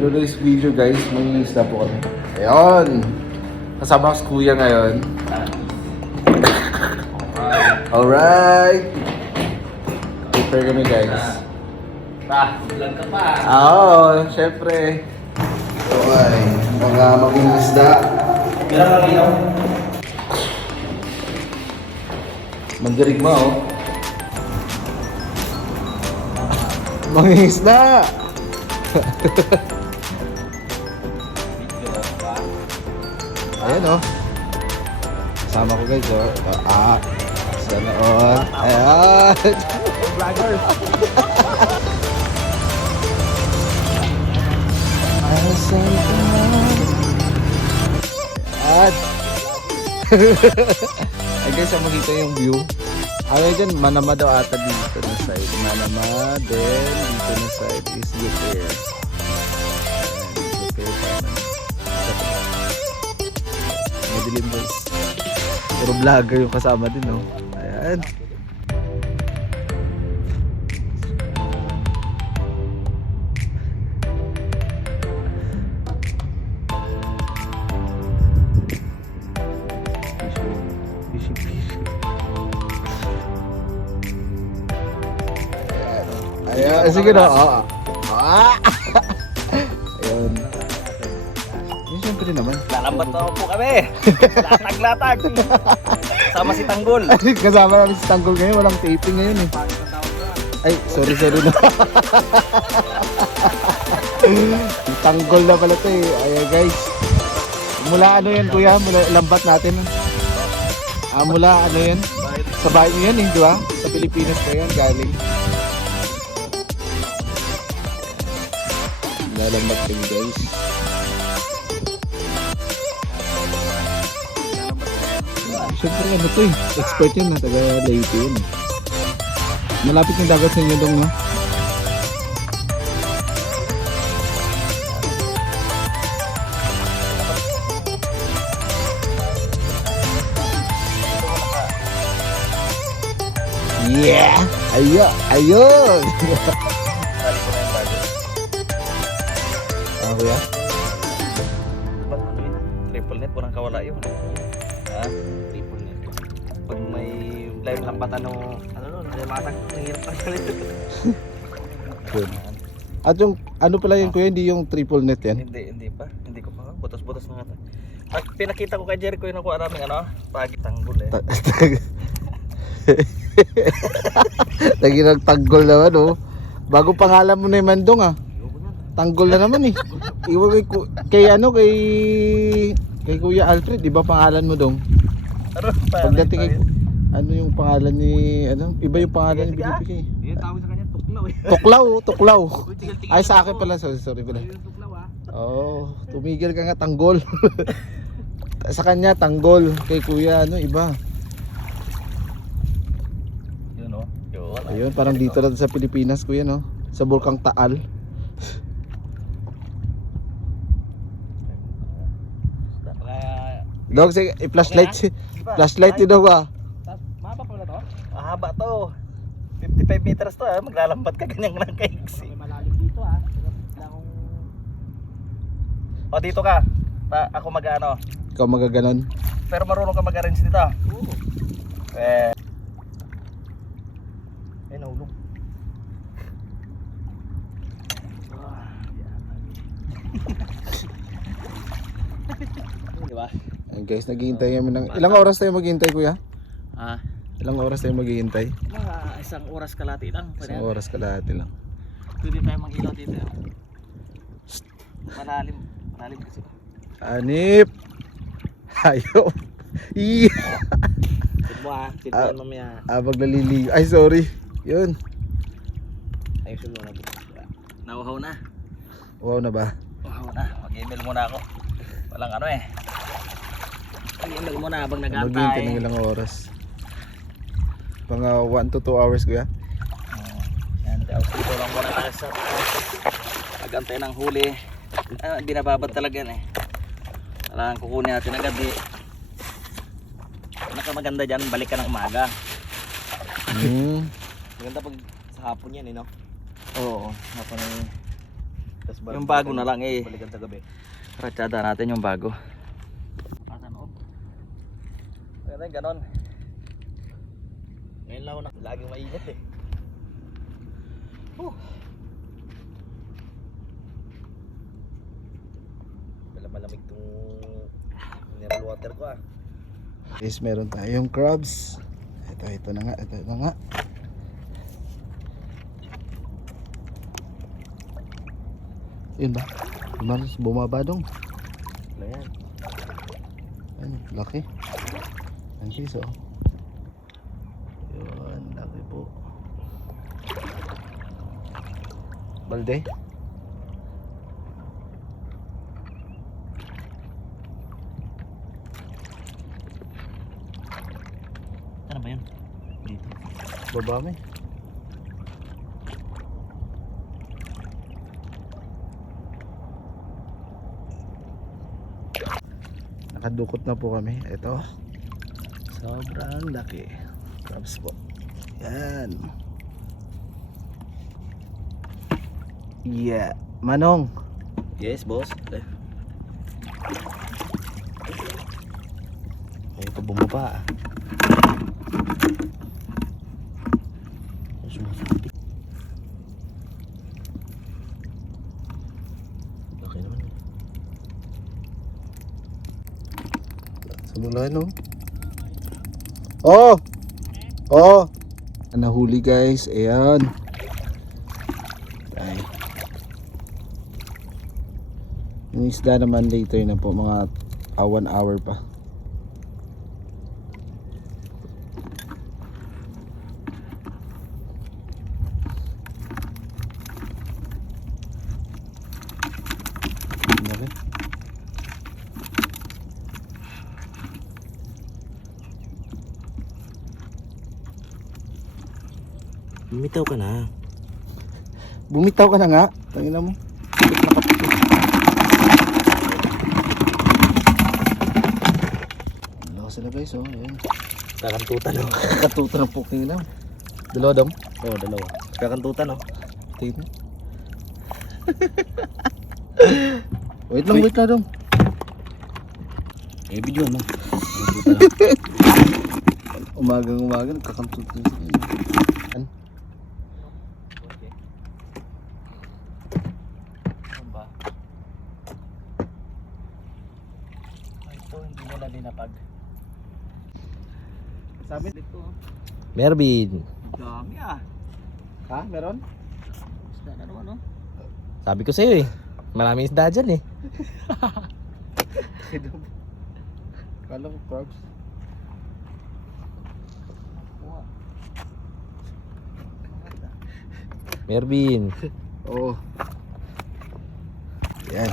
For today's video guys, may isda po kami. Ayun! Kasama ko si Kuya ngayon. Alright! Prepare kami guys. Pa, vlog ka pa. Oo, syempre. Okay, mga maging isda. Bilang lang ilaw. Mandirigma oh. Mga isda! Ayan oh. Kasama ko guys oh. Ito, ah. Sana all. Ayan. Vloggers. Asan ka na? At Ay guys, ang makita yung view. Ay dyan, Manama daw ata dito na side. Manama, then dito na side is Luper. Ayan, Puro vlogger yung kasama din, no? Ayan. Ayan. Ayan, sige na. Ah. Syempre naman. Lalambat na po kami. Latag-latag. Sama si Tanggol. Kasama namin si Tanggol ngayon. Walang taping ngayon eh. Ay, sorry, sorry na. Tanggol na pala to eh. Ayan guys. Mula ano yan kuya? Mula lambat natin. Ah, mula ano yan? Sa bahay mo yan eh, di ba? Sa Pilipinas pa yan, galing. Lalambat kami guys. Siyempre ano to eh, expert yun na, taga Leyte yun. Malapit ng dagat sa inyo dong no? Yeah! Ayo! Ayun! Ah, kuya? Ano yun? Triple net, parang kawala yun. Ha? Triple net. Pag may live lambatan ng ano nun, may matag, nangyirap pa rin. Good. At yung, ano pala yun kuya, hindi yung triple net yan? Hindi, hindi pa. Hindi ko pa. Butas-butas na nga. Pag pinakita ko kay Jericho yung nakuha namin ano, pagi tanggol eh. Ta- Lagi nagtanggol naman oh. Bago pangalan mo na yung mandong ah. Tanggol na naman eh. Iwan kay, ku- kay ano kay kay Kuya Alfred, di ba pangalan mo dong? Pagdating kay ano yung pangalan ni ano? Iba yung pangalan ni sige, ah. binibigay. Yung tawag sa kanya, tuklaw eh. Tuklaw, Ay sa akin pala, sorry, sorry pala. Oh, tumigil ka nga tanggol. sa kanya tanggol, kay Kuya ano iba. Yun oh. Yun. Ayun, parang dito na sa Pilipinas, kuya, no? Sa Bulkang Taal. Kaya, Dog, sige, i-flashlight si flashlight ni Dog, ah. Mahaba pala to? Mahaba to. 55 meters to ah. Maglalambat ka ganyan lang kaiksi. May malalim dito ah. O dito ka. Pa, ako mag-ano. Ikaw magaganon. Pero marunong ka mag-arrange dito. Oo. Eh. Eh, nahulog. Ah, Di ba? Ayun guys, naghihintay kami ng... Ilang oras tayo maghihintay, kuya? Ah, Ilang oras tayo maghihintay? mga isang oras kalati lang. Isang oras kalahati lang. Pwede tayo mag-ilaw dito. Malalim. Malalim kasi. Anip! Ayaw! Iya! Mo ah. Ah. mo mamaya. Ah, maglaliligo. Ay, sorry. Yun. Ayusin mo na. Nauhaw na. Wow na ba? Nauhaw na. Mag-email muna ako. Walang ano eh. Mag-email muna habang Maghihintay nag-antay. ng ilang oras. Mga 1 to 2 hours, kuya. Oh, Yan, dito lang muna tayo sa Nag-antay ng huli. Ah, binababad talaga yan eh. Kailangan kukunin natin agad eh. Nakamaganda dyan, balik ka ng umaga. Hmm. Maganda pag sa hapon yan eh no? Oo, hapon eh. Tas Yung bago na lang eh. Balikan sa gabi. Ratsada natin yung bago. Kaya ganon. Ngayon lang ako na laging mainit eh. Huh. Wala malamig tong mineral water ko ah. Guys, meron tayong crabs. Ito, ito na nga, ito, ito nga. Yun ba? Maros, bumaba dong. Ano yan? Ayun, laki. Ang kiso. Yun, laki po. Balde. Ano ba yun? Dito. Baba eh. Nakadukot na po kami. Ito. Sobrang laki. Crabs po. Yan. Yeah. Manong. Yes, boss. Eh. Ayaw pa bumaba. Ay, sumasabi. Laki naman. Sa mula no? Oh! Oh! Nahuli guys. Ayan. Ay. Yung isda naman later na po. Mga ah, one hour pa. Laki. Bumitaw ka na. Bumitaw ka na nga. Tangina mo. Wala sila guys oh. Ayan. Kakantutan oh. Katuto ng puking lang. Dalawa dam. Oo, dalawa. Kakantutan oh. Tingnan. wait lang, wait lang dam. Eh, video mo. Umagang umaga nagkakantuto na sila. Yan. Ano ba? Ay, ito hindi nila dinapag. Sabi Dito oh. Mervin, Dami ah. Ha? Meron? Isda na naman oh. sabi ko sa'yo eh. Maraming isda dyan eh. Kala ko crabs. Mervin. Oo. Yan.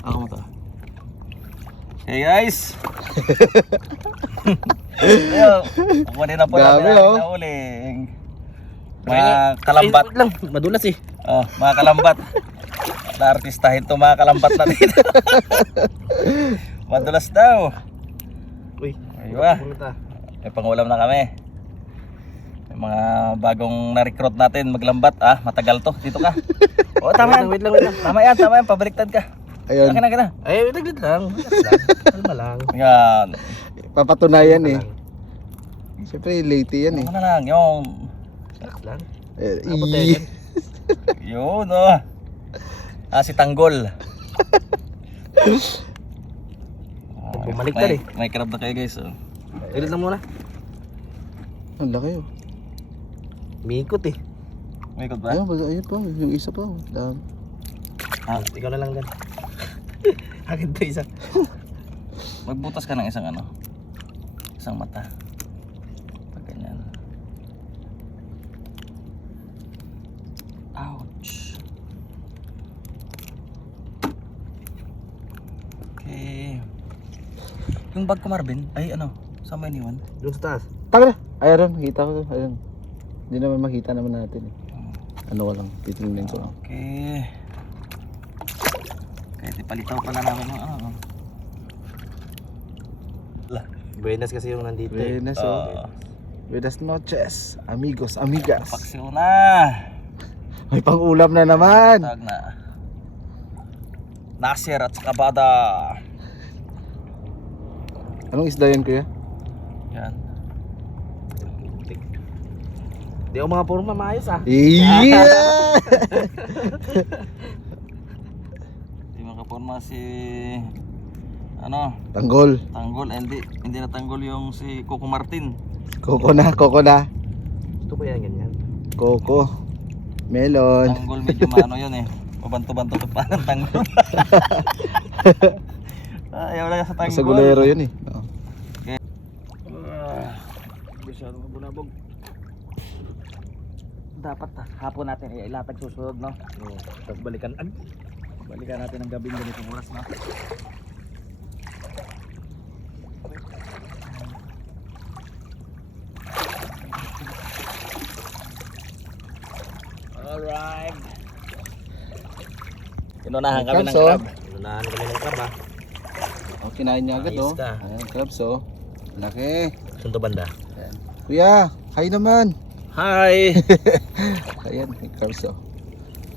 Ako mo to. Hey guys! Ayo, kukunin na po Dami, natin oh. ang nauling. Mga kalambat. Ay, lang, madulas eh. Oh, mga kalambat. Na-artistahin to mga kalambat natin. Madulas daw. Uy, Ayun ah. pumunta. May pangulam na kami. May mga bagong na-recruit natin maglambat. Ah, matagal to. Dito ka. Oh, tama yan. Wait lang, wait lang. Tama yan, tama yan. Pabaliktad ka. Ayun. Akin na, akin na. Ay, wait lang. Kalma lang. Yan. Papatunayan eh. Siyempre late yan eh. Ano na lang, yung... Relax lang. Eh, Kaputi i-. Yun, oh. Ah, si Tanggol. Oh, Bumaliktad may, eh. May crab na kayo guys, oh. Wait lang muna. Ang laki oh. Mikot eh. May ikot ba? Ayun, ayun pa. Yung isa pa. oh. Dami. Ah, ikaw na lang gan. Akin to isa. Magbutas ka ng isang ano. Isang mata. Pag ganyan. Ouch. Okay. Yung bag ko Marvin, ay ano, saan mo iniwan? Doon sa taas. Taka na. Ayun, makita ko. Ayun. Hindi naman makita naman natin eh. Ano ko lang. Titingnan ko lang. Okay. Palitaw pala namin yung ano. Buenas kasi yung nandito eh. Buenas oh. Ah. Buenas noches. Amigos, amigas. Paksiw na. May pang-ulam na naman. Tag na. Nasir at saka Bada. Anong isda yan kuya? Yan. Di ako mga forma maayos ah. Yeah! Di makaporma si ano, Tanggol. Tanggol, eh, hindi hindi na Tanggol yung si Coco Martin. Koko na, koko na. Gusto ko yan ganyan. Koko. Melon. Tanggol medyo maano yun eh. Pabanto-banto to pa ng Tanggol. Ayaw lang sa Tanggol. Sa gulero yun eh. Oo. Ah, Masyado mabunabog. Dapat hapon natin ilatag susunod no. Oo. Tapos balikan ag balikan natin ang gabing ganitong oras no. Alright. Inunahan kami ng oh. crab. Inunahan kami ng crab ah. Oh, kinain niya agad oh. Ayan, crabs oh. Laki. Sunto banda. Ayan. Kuya, hi naman. Hi! Ayan, may crabs oh.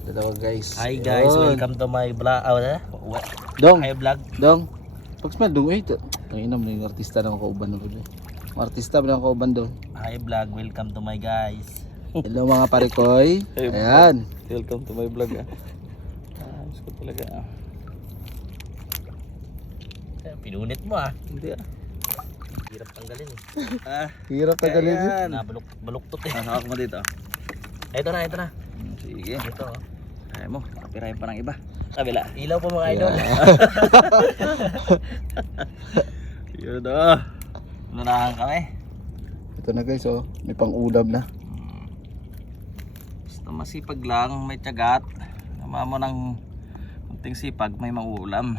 Dalawa guys. Hi guys, Ayun. welcome to my vlog. Oh, uh, what? Dong, Hi vlog. dong. Pag smell, dong, wait. Ang inam na yung artista ng kauban ng. Mga artista ba ng kauban doon? Hi vlog, welcome to my guys. Hello mga parikoy. Hey, Ayan. Welcome to my vlog ah. Ah, ko talaga ah. Eh, pinunit mo ah. Hindi ah. Hirap tanggalin eh. ah, Hirap na galing. ayan. Nabaluk, baluktot eh. Hawak mo dito. Ito na, ito na. Sige. Ito oh. Kaya mo, kapirahin pa ng iba. Kabila. Ilaw po mga idol. Yun oh. Lunahan kami. Ito na guys oh. May pang ulam na. Basta masipag lang, may tiyagat. Nama mo ng kunting sipag, may mauulam.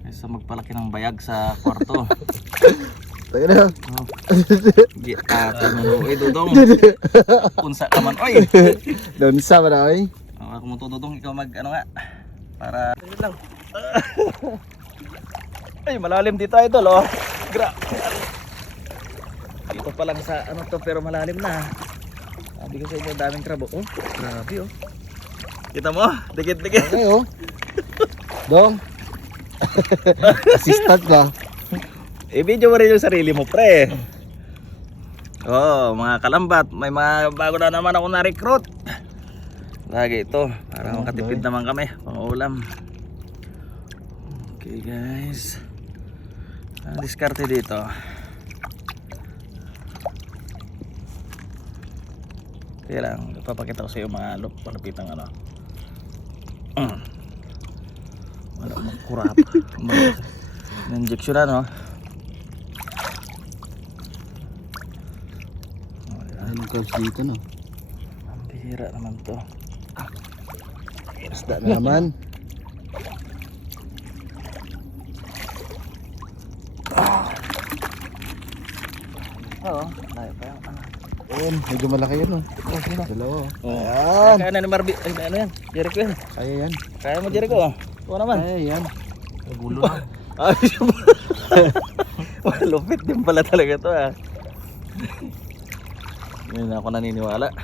Kaysa magpalaki ng bayag sa kwarto. Tayo na. oh. Gi ate mo uy dudong. Unsa ka man oy. Doon sa ba na oy? Dudong ikaw mag ano nga para lang. Ay malalim dito idol oh. Gra. Dito pa lang sa ano to pero malalim na. Sabi ko sa inyo daming krabo. Oh, grabe oh. Kita mo? Dikit-dikit. Okay oh. Dong. Assistant ba? I-video mo rin yung sarili mo, pre. Oh, mga kalambat, may mga bago na naman ako na-recruit. Lagi ito, para makatipid naman kami, pang ulam. Okay guys. Ang diskarte dito. Kaya lang, ipapakita ko sa iyo mga lup, malupitang ano. Mm. Wala mong kurap. Na-injection na, no? Ayun ang dito no. Ang bihira naman to. Isda na naman. Oo, layo pa yan. Ah. Ayun, medyo malaki yun oh. Oh, sino? Dalawa oh. Oh. Ayan. Kaya na ni Marby. Ay, ano yan? Jericho yan. Kaya yan. Kaya mo Jericho. Ito naman. Kaya yan. Gulo na. Ay, Malupit din pala talaga to ah. Hindi na ako naniniwala.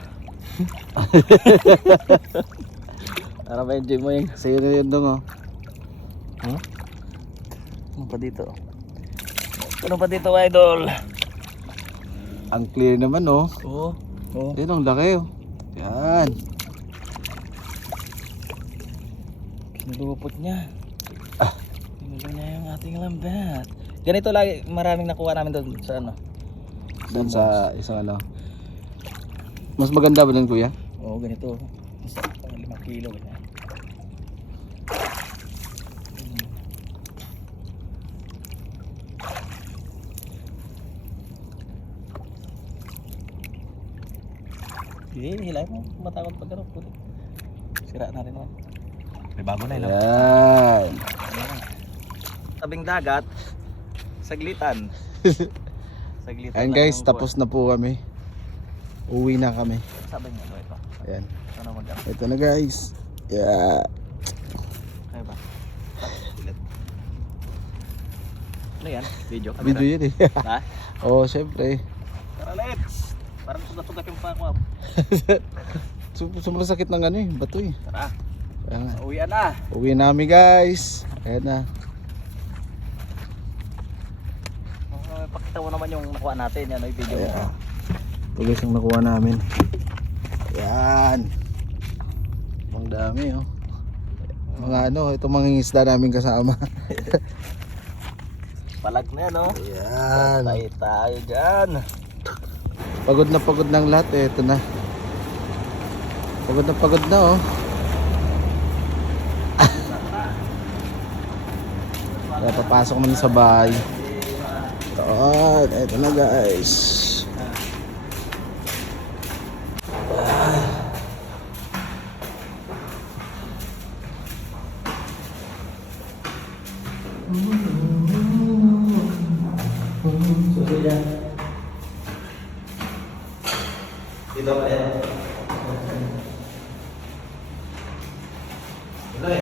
Para ma-enjoy mo yung Sa'yo na yun dong oh. ano pa dito. Ano pa dito idol? Ang clear naman oh. Oo. Oo. Ayun ang laki oh. Yan. Kinulupot niya. Kinulo niya yung ating lambat. Ganito lagi, maraming nakuha namin doon sa ano. Doon sa isang ano. Mas maganda ba nun kuya? Oo, ganito. Isa, pang limang kilo. Ganyan. Hindi, hilay mo. Matakot pag gano'n. puti. Sira na rin naman. May bago na Yan. Tabing dagat, saglitan. saglitan Ayan guys, tapos na po kami. Uwi na kami. Sabi niya ito. Ayan. Ano mag Ito na guys. Yeah. Kaya ba? Ano yan? Video? Video yun eh. Ha? Oo, oh, syempre. Tara, let's! Parang sugat-sugat yung pako. Sum- Sobrang sakit ng ano eh, bato eh. Tara. Ayan na. Uwian na. Uwi namin guys. Ayan na. Uh, pakita mo naman yung nakuha natin. Yan, yung video mo. Ayan. Guys ang nakuha namin. Ayan. Ang dami oh. Mga ano, ito mga isda namin kasama. Palag na yan, oh. Ayan. Tayo tayo dyan. Pagod na pagod ng lahat eh. Ito na. Pagod na pagod na oh. Papasok naman sa bahay. Ito, ito na guys.